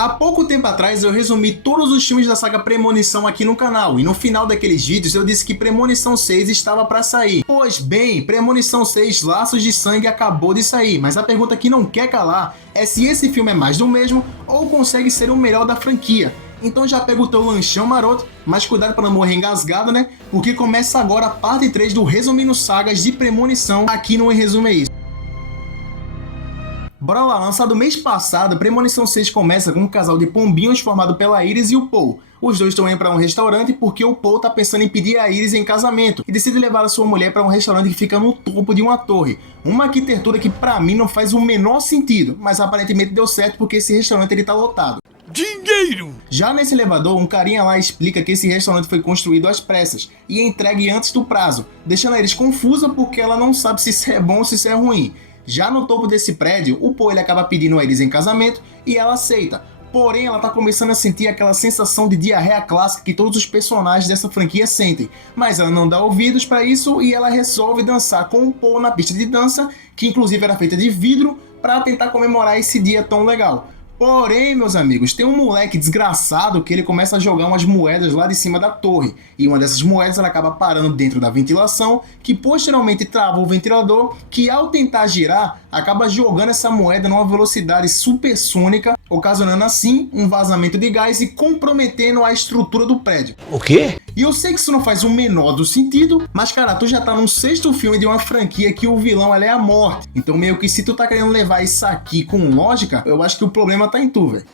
Há pouco tempo atrás eu resumi todos os filmes da saga Premonição aqui no canal, e no final daqueles vídeos eu disse que Premonição 6 estava para sair. Pois bem, Premonição 6 Laços de Sangue acabou de sair, mas a pergunta que não quer calar é se esse filme é mais do mesmo ou consegue ser o melhor da franquia. Então já pega o teu lanchão maroto, mas cuidado para não morrer engasgado, né? Porque começa agora a parte 3 do Resumindo Sagas de Premonição aqui no Em Resumo é Isso. Bora lá, lançado mês passado, Premonição 6 começa com um casal de pombinhos formado pela Iris e o Paul. Os dois estão indo para um restaurante porque o Paul tá pensando em pedir a Iris em casamento e decide levar a sua mulher para um restaurante que fica no topo de uma torre. Uma arquitetura que pra mim não faz o menor sentido, mas aparentemente deu certo porque esse restaurante ele tá lotado. Dinheiro! Já nesse elevador, um carinha lá explica que esse restaurante foi construído às pressas e entregue antes do prazo, deixando a Iris confusa porque ela não sabe se isso é bom ou se isso é ruim. Já no topo desse prédio, o Paul ele acaba pedindo a Iris em casamento e ela aceita. Porém, ela tá começando a sentir aquela sensação de diarreia clássica que todos os personagens dessa franquia sentem. Mas ela não dá ouvidos para isso e ela resolve dançar com o Paul na pista de dança, que inclusive era feita de vidro, para tentar comemorar esse dia tão legal. Porém, meus amigos, tem um moleque desgraçado que ele começa a jogar umas moedas lá de cima da torre. E uma dessas moedas ela acaba parando dentro da ventilação, que posteriormente trava o ventilador, que ao tentar girar, acaba jogando essa moeda numa velocidade supersônica, ocasionando assim um vazamento de gás e comprometendo a estrutura do prédio. O quê? E eu sei que isso não faz o menor do sentido, mas cara, tu já tá no 6º filme de uma franquia que o vilão ela é a morte. Então meio que se tu tá querendo levar isso aqui com lógica, eu acho que o problema tá em tu, velho.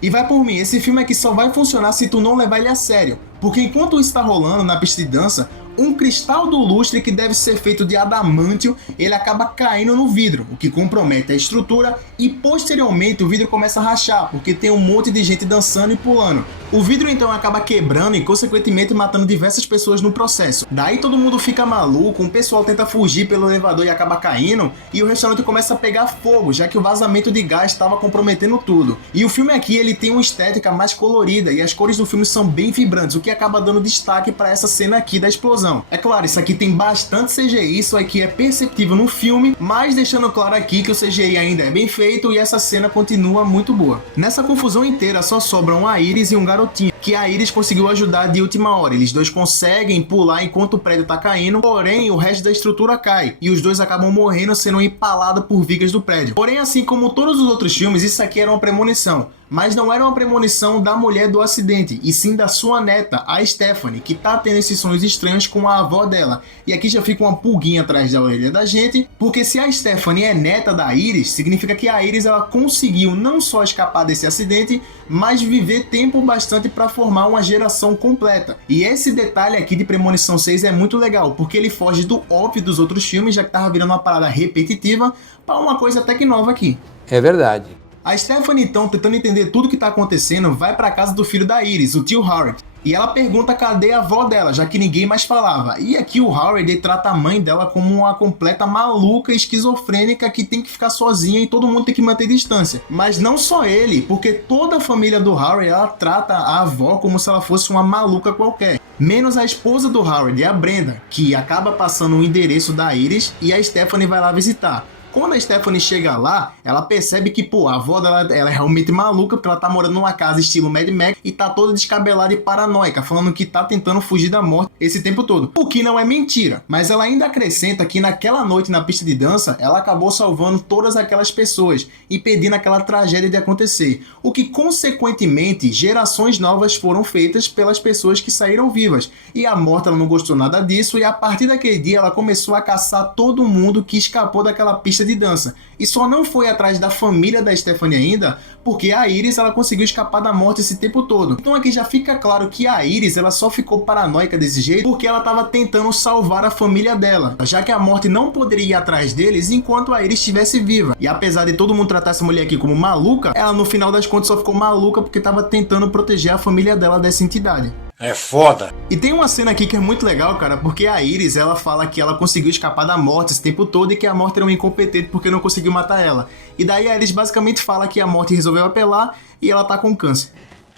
E vai por mim, esse filme aqui só vai funcionar se tu não levar ele a sério. Porque enquanto isso tá rolando na pista de dança, um cristal do lustre que deve ser feito de adamantio, ele acaba caindo no vidro, o que compromete a estrutura e posteriormente o vidro começa a rachar, porque tem um monte de gente dançando e pulando. O vidro então acaba quebrando e consequentemente matando diversas pessoas no processo. Daí todo mundo fica maluco, um pessoal tenta fugir pelo elevador e acaba caindo, e o restaurante começa a pegar fogo, já que o vazamento de gás estava comprometendo tudo. E o filme aqui ele tem uma estética mais colorida e as cores do filme são bem vibrantes, o que acaba dando destaque para essa cena aqui da explosão. É claro, isso aqui tem bastante CGI, isso aqui é perceptível no filme, mas deixando claro aqui que o CGI ainda é bem feito e essa cena continua muito boa. Nessa confusão inteira só sobram a Iris e um garotinho, que a Iris conseguiu ajudar de última hora. Eles dois conseguem pular enquanto o prédio tá caindo, porém o resto da estrutura cai, e os dois acabam morrendo sendo empalados por vigas do prédio. Porém, assim como todos os outros filmes, isso aqui era uma premonição. Mas não era uma premonição da mulher do acidente, e sim da sua neta, a Stephanie, que tá tendo esses sonhos estranhos com a avó dela. E aqui já fica uma pulguinha atrás da orelha da gente, porque se a Stephanie é neta da Iris, significa que a Iris ela conseguiu não só escapar desse acidente, mas viver tempo bastante para formar uma geração completa. E esse detalhe aqui de Premonição 6 é muito legal, porque ele foge do óbvio dos outros filmes, já que tava virando uma parada repetitiva, para uma coisa até que nova aqui. É verdade. A Stephanie, então, tentando entender tudo que tá acontecendo, vai pra casa do filho da Iris, o tio Howard. E ela pergunta cadê a avó dela, já que ninguém mais falava. E aqui o Howard ele trata a mãe dela como uma completa maluca esquizofrênica que tem que ficar sozinha e todo mundo tem que manter distância. Mas não só ele, porque toda a família do Howard ela trata a avó como se ela fosse uma maluca qualquer. Menos a esposa do Howard, a Brenda, que acaba passando o endereço da Iris e a Stephanie vai lá visitar. Quando a Stephanie chega lá, ela percebe que, pô, a avó dela ela é realmente maluca, porque ela tá morando numa casa estilo Mad Max e tá toda descabelada e paranoica, falando que tá tentando fugir da morte esse tempo todo. O que não é mentira, mas ela ainda acrescenta que naquela noite na pista de dança, ela acabou salvando todas aquelas pessoas, impedindo aquela tragédia de acontecer. O que, consequentemente, gerações novas foram feitas pelas pessoas que saíram vivas. E a morte ela não gostou nada disso e a partir daquele dia ela começou a caçar todo mundo que escapou daquela pista de dança. E só não foi atrás da família da Stephanie ainda, porque a Iris ela conseguiu escapar da morte esse tempo todo. Então aqui já fica claro que a Iris ela só ficou paranoica desse jeito porque ela estava tentando salvar a família dela, já que a morte não poderia ir atrás deles enquanto a Iris estivesse viva. E apesar de todo mundo tratar essa mulher aqui como maluca, ela no final das contas só ficou maluca porque estava tentando proteger a família dela dessa entidade. É foda. E tem uma cena aqui que é muito legal, cara, porque a Iris, ela fala que ela conseguiu escapar da morte esse tempo todo e que a morte era um incompetente porque não conseguiu matar ela. E daí a Iris basicamente fala que a morte resolveu apelar e ela tá com câncer.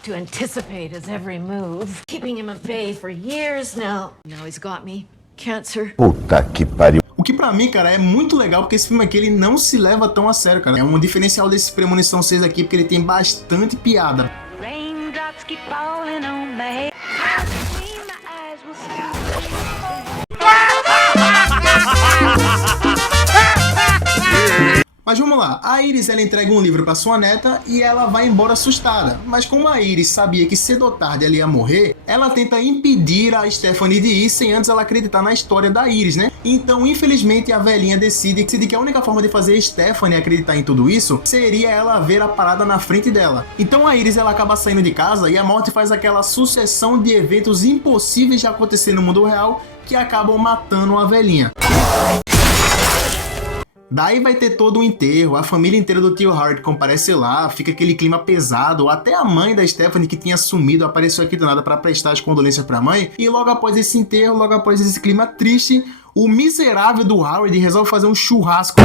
To anticipate his every move, keeping him at bay for years now. Now he's got me. Cancer. Puta que pariu. O que pra mim, cara, é muito legal, porque esse filme aqui, ele não se leva tão a sério, cara. É um diferencial desse Premonição 6 aqui, porque ele tem bastante piada. Raindrops keep falling on my head. My eyes will stop. Mas vamos lá, a Iris ela entrega um livro para sua neta e ela vai embora assustada. Mas como a Iris sabia que cedo ou tarde ela ia morrer, ela tenta impedir a Stephanie de ir sem antes ela acreditar na história da Iris, né? Então, infelizmente, a velhinha decide que a única forma de fazer a Stephanie acreditar em tudo isso seria ela ver a parada na frente dela. Então a Iris ela acaba saindo de casa e a morte faz aquela sucessão de eventos impossíveis de acontecer no mundo real que acabam matando a velhinha. Daí vai ter todo o enterro, a família inteira do tio Howard comparece lá, fica aquele clima pesado, até a mãe da Stephanie que tinha sumido apareceu aqui do nada para prestar as condolências pra mãe, e logo após esse enterro, logo após esse clima triste, o miserável do Howard resolve fazer um churrasco.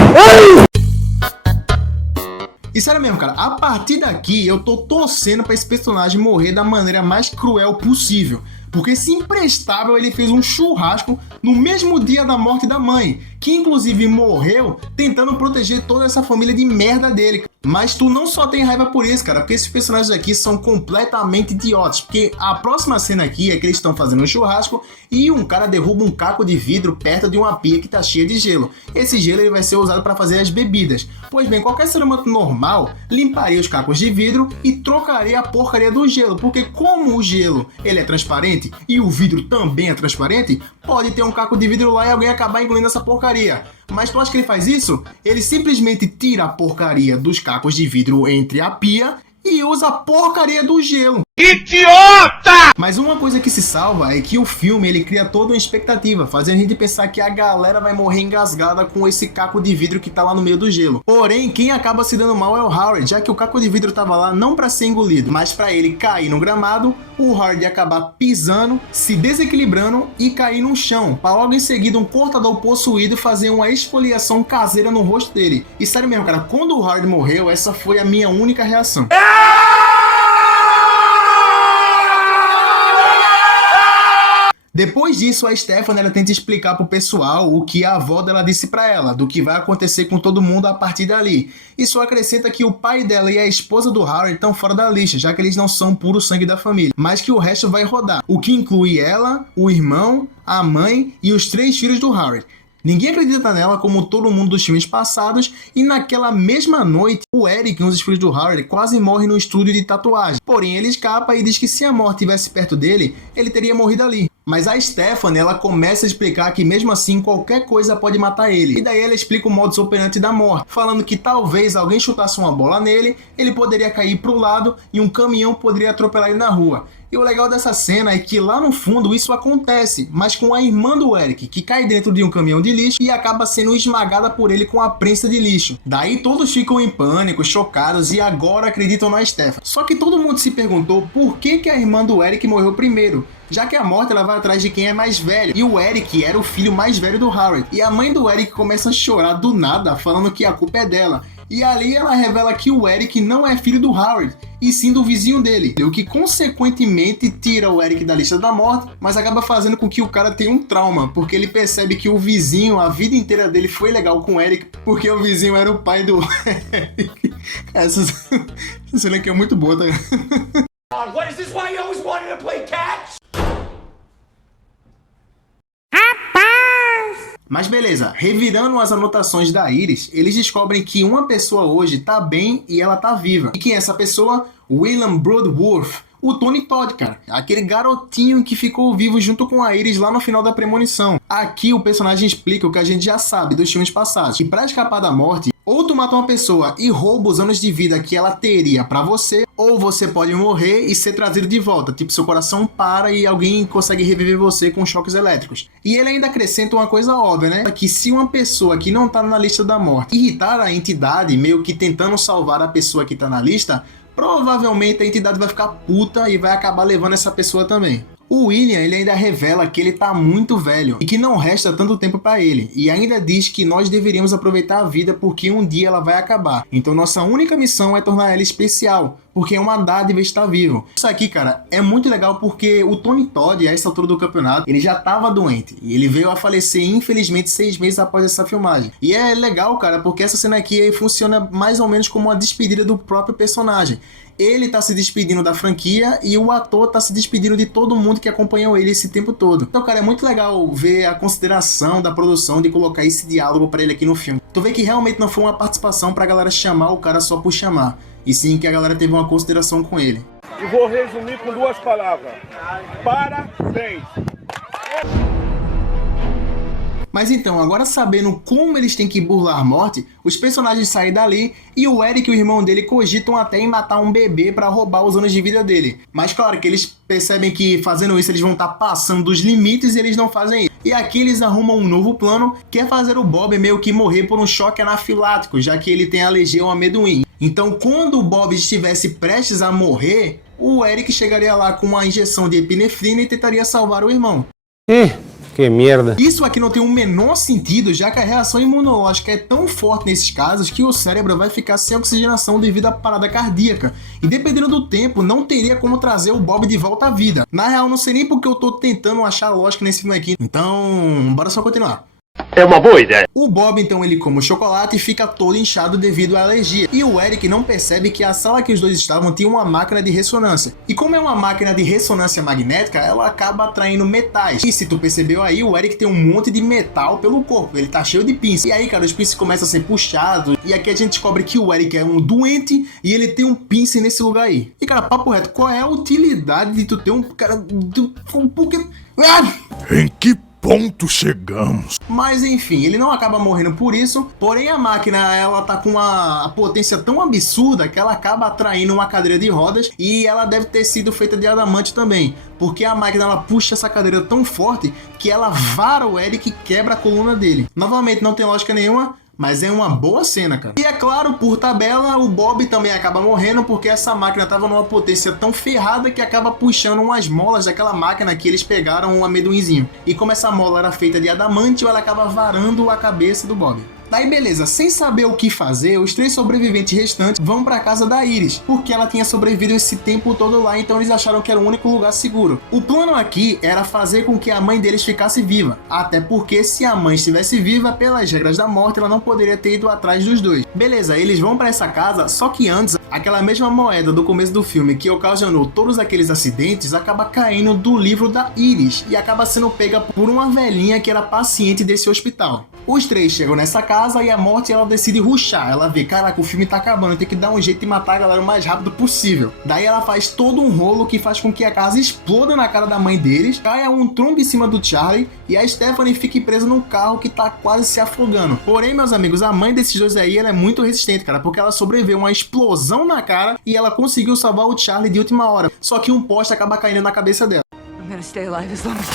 E sério mesmo, cara, a partir daqui eu tô torcendo pra esse personagem morrer da maneira mais cruel possível. Porque esse imprestável ele fez um churrasco no mesmo dia da morte da mãe, que inclusive morreu tentando proteger toda essa família de merda dele. Mas tu não só tem raiva por isso, cara, porque esses personagens aqui são completamente idiotas. Porque a próxima cena aqui é que eles estão fazendo um churrasco e um cara derruba um caco de vidro perto de uma pia que tá cheia de gelo. Esse gelo ele vai ser usado para fazer as bebidas. Pois bem, qualquer ser humano normal limparia os cacos de vidro e trocaria a porcaria do gelo. Porque como o gelo ele é transparente e o vidro também é transparente, pode ter um caco de vidro lá e alguém acabar engolindo essa porcaria. Mas tu acha que ele faz isso? Ele simplesmente tira a porcaria dos cacos de vidro entre a pia e usa a porcaria do gelo. Idiota! Mas uma coisa que se salva é que o filme ele cria toda uma expectativa, fazendo a gente pensar que a galera vai morrer engasgada com esse caco de vidro que tá lá no meio do gelo. Porém, quem acaba se dando mal é o Howard, já que o caco de vidro tava lá não para ser engolido, mas para ele cair no gramado, o Howard acabar pisando, se desequilibrando e cair no chão, para logo em seguida um cortador possuído fazer uma esfoliação caseira no rosto dele. E sério mesmo, cara, quando o Howard morreu, essa foi a minha única reação. Depois disso, a Stephanie ela tenta explicar pro pessoal o que a avó dela disse pra ela, do que vai acontecer com todo mundo a partir dali. E só acrescenta que o pai dela e a esposa do Howard estão fora da lista, já que eles não são puro sangue da família, mas que o resto vai rodar, o que inclui ela, o irmão, a mãe e os 3 filhos do Howard. Ninguém acredita nela como todo mundo dos filmes passados, e naquela mesma noite, o Eric, um dos filhos do Howard, quase morre no estúdio de tatuagem. Porém, ele escapa e diz que se a morte estivesse perto dele, ele teria morrido ali. Mas a Stephanie, ela começa a explicar que mesmo assim qualquer coisa pode matar ele. E daí ela explica o modus operandi da morte, falando que talvez alguém chutasse uma bola nele, ele poderia cair pro lado e um caminhão poderia atropelar ele na rua. E o legal dessa cena é que lá no fundo isso acontece, mas com a irmã do Eric, que cai dentro de um caminhão de lixo e acaba sendo esmagada por ele com a prensa de lixo. Daí todos ficam em pânico, chocados e agora acreditam na Stephanie. Só que todo mundo se perguntou por que a irmã do Eric morreu primeiro, já que a morte ela vai atrás de quem é mais velho. E o Eric era o filho mais velho do Howard. E a mãe do Eric começa a chorar do nada, falando que a culpa é dela. E ali ela revela que o Eric não é filho do Howard, e sim do vizinho dele, o que consequentemente tira o Eric da lista da morte, mas acaba fazendo com que o cara tenha um trauma, porque ele percebe que o vizinho, a vida inteira dele foi legal com o Eric, porque o vizinho era o pai do Eric. Essa cena aqui é muito boa, tá? What is this? Why you always wanted to play catch? Mas beleza, revirando as anotações da Iris, eles descobrem que uma pessoa hoje tá bem e ela tá viva. E quem é essa pessoa? William Broadworth, o Tony Todd, cara. Aquele garotinho que ficou vivo junto com a Iris lá no final da premonição. Aqui o personagem explica o que a gente já sabe dos filmes passados. E pra escapar da morte, ou tu mata uma pessoa e rouba os anos de vida que ela teria pra você, ou você pode morrer e ser trazido de volta. Tipo, seu coração para e alguém consegue reviver você com choques elétricos. E ele ainda acrescenta uma coisa óbvia, né? Que se uma pessoa que não tá na lista da morte irritar a entidade, meio que tentando salvar a pessoa que tá na lista, provavelmente a entidade vai ficar puta e vai acabar levando essa pessoa também. O William ele ainda revela que ele tá muito velho e que não resta tanto tempo para ele, e ainda diz que nós deveríamos aproveitar a vida porque um dia ela vai acabar. Então nossa única missão é tornar ela especial, porque é uma dádiva estar vivo. Isso aqui, cara, é muito legal porque o Tony Todd, a essa altura do campeonato, ele já estava doente. E ele veio a falecer, infelizmente, 6 meses após essa filmagem. E é legal, cara, porque essa cena aqui funciona mais ou menos como uma despedida do próprio personagem. Ele tá se despedindo da franquia e o ator tá se despedindo de todo mundo que acompanhou ele esse tempo todo. Então, cara, é muito legal ver a consideração da produção de colocar esse diálogo pra ele aqui no filme. Tu vê que realmente não foi uma participação pra galera chamar o cara só por chamar, e sim que a galera teve uma consideração com ele. E vou resumir com 2 palavras. Parabéns! Mas então, agora sabendo como eles têm que burlar a morte, os personagens saem dali e o Eric e o irmão dele cogitam até em matar um bebê pra roubar os anos de vida dele. Mas claro que eles percebem que fazendo isso eles vão estar passando dos limites e eles não fazem isso. E aqui eles arrumam um novo plano, que é fazer o Bob meio que morrer por um choque anafilático, já que ele tem alergia ao amendoim. Então, quando o Bob estivesse prestes a morrer, o Eric chegaria lá com uma injeção de epinefrina e tentaria salvar o irmão. Que merda. Isso aqui não tem o menor sentido, já que a reação imunológica é tão forte nesses casos que o cérebro vai ficar sem oxigenação devido à parada cardíaca. E dependendo do tempo, não teria como trazer o Bob de volta à vida. Na real, não sei nem porque eu tô tentando achar lógica nesse filme aqui. Então, bora só continuar. É uma boa ideia. O Bob, então, ele come o chocolate e fica todo inchado devido à alergia. E o Eric não percebe que a sala que os dois estavam tinha uma máquina de ressonância. E como é uma máquina de ressonância magnética, ela acaba atraindo metais. E se tu percebeu aí, o Eric tem um monte de metal pelo corpo. Ele tá cheio de pinça. E aí, cara, os pinces começam a ser puxados. E aqui a gente descobre que o Eric é um doente e ele tem um pince nesse lugar aí. E, cara, papo reto, qual é a utilidade de tu ter um cara... Em que ponto chegamos? Mas enfim, ele não acaba morrendo por isso, porém a máquina ela tá com uma potência tão absurda que ela acaba atraindo uma cadeira de rodas e ela deve ter sido feita de adamante também, porque a máquina ela puxa essa cadeira tão forte que ela vara o Eric e quebra a coluna dele. Novamente, não tem lógica nenhuma, mas é uma boa cena, cara. E é claro, por tabela, o Bob também acaba morrendo porque essa máquina tava numa potência tão ferrada que acaba puxando umas molas daquela máquina que eles pegaram um amendoinzinho. E como essa mola era feita de adamante, ela acaba varando a cabeça do Bob. Daí beleza, sem saber o que fazer, os 3 sobreviventes restantes vão pra casa da Iris, porque ela tinha sobrevivido esse tempo todo lá, então eles acharam que era o único lugar seguro. O plano aqui era fazer com que a mãe deles ficasse viva, até porque se a mãe estivesse viva, pelas regras da morte, ela não poderia ter ido atrás dos dois. Beleza, eles vão pra essa casa, só que antes, aquela mesma moeda do começo do filme que ocasionou todos aqueles acidentes, acaba caindo do livro da Iris, e acaba sendo pega por uma velhinha que era paciente desse hospital. Os 3 chegam nessa casa e a morte ela decide rushar. Ela vê, caraca, o filme tá acabando, tem que dar um jeito de matar a galera o mais rápido possível. Daí ela faz todo um rolo que faz com que a casa exploda na cara da mãe deles, caia um trombo em cima do Charlie e a Stephanie fique presa num carro que tá quase se afogando. Porém, meus amigos, a mãe desses dois aí ela é muito resistente, cara, porque ela sobreviveu a uma explosão na cara e ela conseguiu salvar o Charlie de última hora. Só que um poste acaba caindo na cabeça dela. I'm gonna stay alive as long as...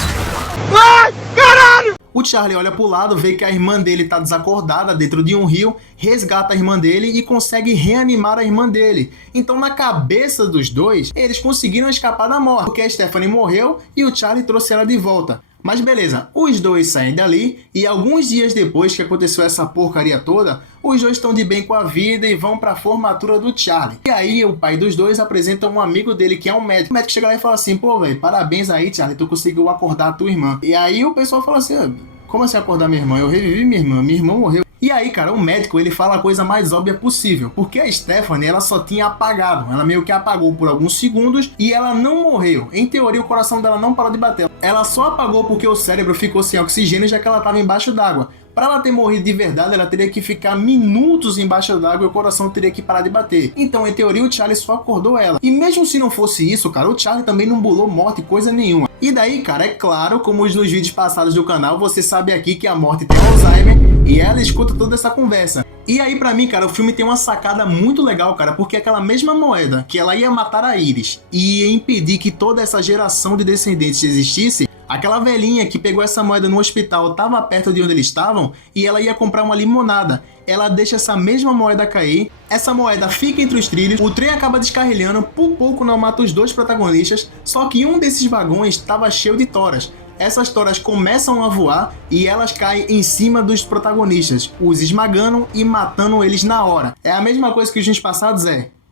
O Charlie olha pro lado, vê que a irmã dele tá desacordada dentro de um rio, resgata a irmã dele e consegue reanimar a irmã dele. Então na cabeça dos dois, eles conseguiram escapar da morte, porque a Stephanie morreu e o Charlie trouxe ela de volta. Mas beleza, os dois saem dali e alguns dias depois que aconteceu essa porcaria toda, os dois estão de bem com a vida e vão pra formatura do Charlie. E aí o pai dos dois apresenta um amigo dele que é um médico. O médico chega lá e fala assim, pô velho, parabéns aí Charlie, tu conseguiu acordar a tua irmã. E aí o pessoal fala assim, como assim acordar minha irmã? Eu revivi minha irmã morreu. E aí, cara, o médico, ele fala a coisa mais óbvia possível, porque a Stephanie, ela só tinha apagado, ela meio que apagou por alguns segundos e ela não morreu. Em teoria, o coração dela não parou de bater. Ela só apagou porque o cérebro ficou sem oxigênio, já que ela estava embaixo d'água. Para ela ter morrido de verdade, ela teria que ficar minutos embaixo d'água e o coração teria que parar de bater. Então, em teoria, o Charlie só acordou ela. E mesmo se não fosse isso, cara, o Charlie também não bulou morte, coisa nenhuma. E daí, cara, é claro, como nos vídeos passados do canal, você sabe aqui que a morte tem Alzheimer e ela escuta toda essa conversa. E aí, pra mim, cara, o filme tem uma sacada muito legal, cara, porque aquela mesma moeda que ela ia matar a Iris e ia impedir que toda essa geração de descendentes existisse, aquela velhinha que pegou essa moeda no hospital estava perto de onde eles estavam e ela ia comprar uma limonada. Ela deixa essa mesma moeda cair, essa moeda fica entre os trilhos, o trem acaba descarrilhando, por pouco não mata os dois protagonistas, só que um desses vagões estava cheio de toras. Essas toras começam a voar e elas caem em cima dos protagonistas, os esmagando e matando eles na hora. É a mesma coisa que os filmes passados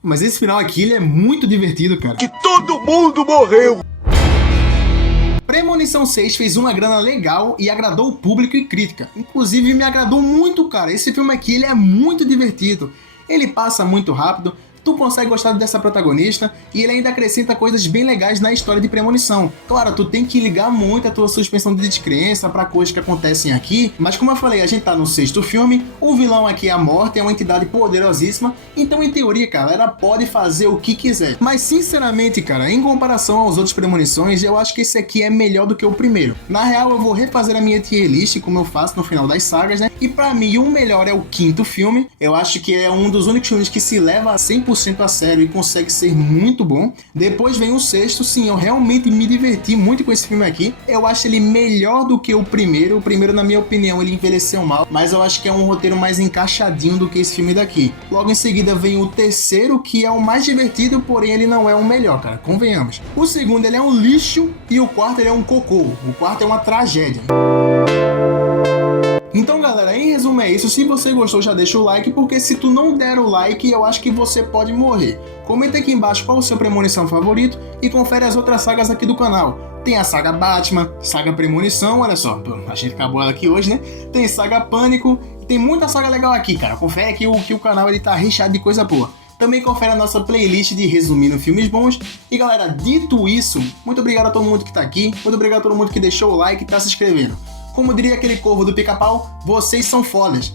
Mas esse final aqui, ele é muito divertido, cara. Que todo mundo morreu. Premonição 6 fez uma grana legal e agradou o público e crítica. Inclusive, me agradou muito, cara. Esse filme aqui, ele é muito divertido. Ele passa muito rápido. Tu consegue gostar dessa protagonista e ele ainda acrescenta coisas bem legais na história de Premonição. Claro, tu tem que ligar muito a tua suspensão de descrença para coisas que acontecem aqui, mas como eu falei, a gente tá no 6º filme, o vilão aqui é a Morte, é uma entidade poderosíssima, então em teoria, cara, ela pode fazer o que quiser. Mas sinceramente, cara, em comparação aos outros Premonições, eu acho que esse aqui é melhor do que o primeiro. Na real, eu vou refazer a minha tier list, como eu faço no final das sagas, né? E pra mim, o melhor é o 5º filme. Eu acho que é um dos únicos filmes que se leva a 100% a sério e consegue ser muito bom. Depois vem o 6º, sim, eu realmente me diverti muito com esse filme aqui. Eu acho ele melhor do que o primeiro. O primeiro, na minha opinião, ele envelheceu mal, mas eu acho que é um roteiro mais encaixadinho do que esse filme daqui. Logo em seguida vem o 3º, que é o mais divertido, porém ele não é o melhor, cara, convenhamos. O 2º, ele é um lixo e o 4º, ele é um cocô. O 4º é uma tragédia. Então, galera, em resumo é isso. Se você gostou, já deixa o like, porque se tu não der o like, eu acho que você pode morrer. Comenta aqui embaixo qual o seu Premonição favorito e confere as outras sagas aqui do canal. Tem a saga Batman, saga Premonição, olha só, a gente acabou ela aqui hoje, né? Tem saga Pânico, tem muita saga legal aqui, cara. Confere aqui que o canal ele tá recheado de coisa boa. Também confere a nossa playlist de resumindo filmes bons. E galera, dito isso, muito obrigado a todo mundo que tá aqui, muito obrigado a todo mundo que deixou o like e tá se inscrevendo. Como diria aquele corvo do Pica-Pau, vocês são fodas.